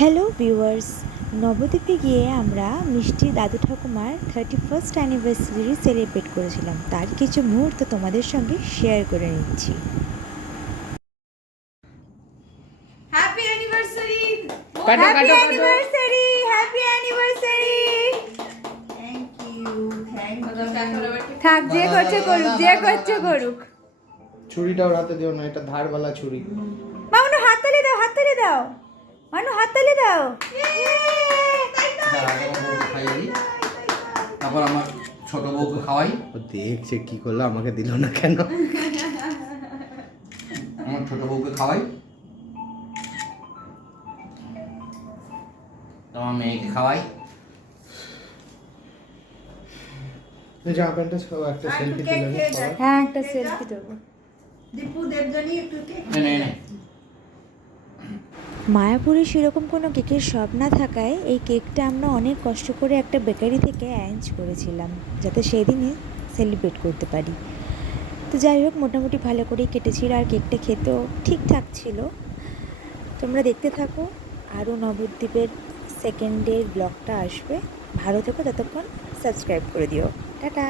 Hello viewers, নবদ্বীপে গিয়ে আমরা মিষ্টি দাদু ঠাকুমার 31st অ্যানিভার্সারি সেলিব্রেট করেছিলাম। তার কিছু মুহূর্ত তোমাদের সঙ্গে শেয়ার করে নিচ্ছি। Happy anniversary! Happy anniversary! Happy anniversary! Thank you, thank you. থাক, যে করছে করুক, যে করছে করুক। ছুরিটাও রাতে দিও না, এটা ধারওয়ালা ছুরি। মানু হাততালি দাও, হাততালি দাও। মানু হাততালি দাও। তারপর আমার ছোট বউকে খাওয়াই। ও দেখছে কি করলো, আমাকে দিল না কেন? আমার ছোট বউকে খাওয়াই, তোমার মেয়েকে খাওয়াই। জামা প্যান্টটা একটা সেলফি তুলে নে। হ্যাঁ, একটা সেলফি দেবো। দীপু দেবজানি একটু কেক নে নে। মায়াপুরে সেরকম কোনো কেকের শপ না থাকায় এই কেকটা আমরা অনেক কষ্ট করে একটা বেকারি থেকে অ্যারেঞ্জ করেছিলাম, যাতে সেদিনই সেলিব্রেট করতে পারি। তো যাই হোক, মোটামুটি ভালো করেই কেটেছিল, আর কেকটা খেতেও ঠিকঠাক ছিল। তোমরা দেখতে থাকো, আরও নবদ্বীপের সেকেন্ড ডের ব্লগটা আসবে। ভালো থেকো, ততক্ষণ সাবস্ক্রাইব করে দিও। টাটা।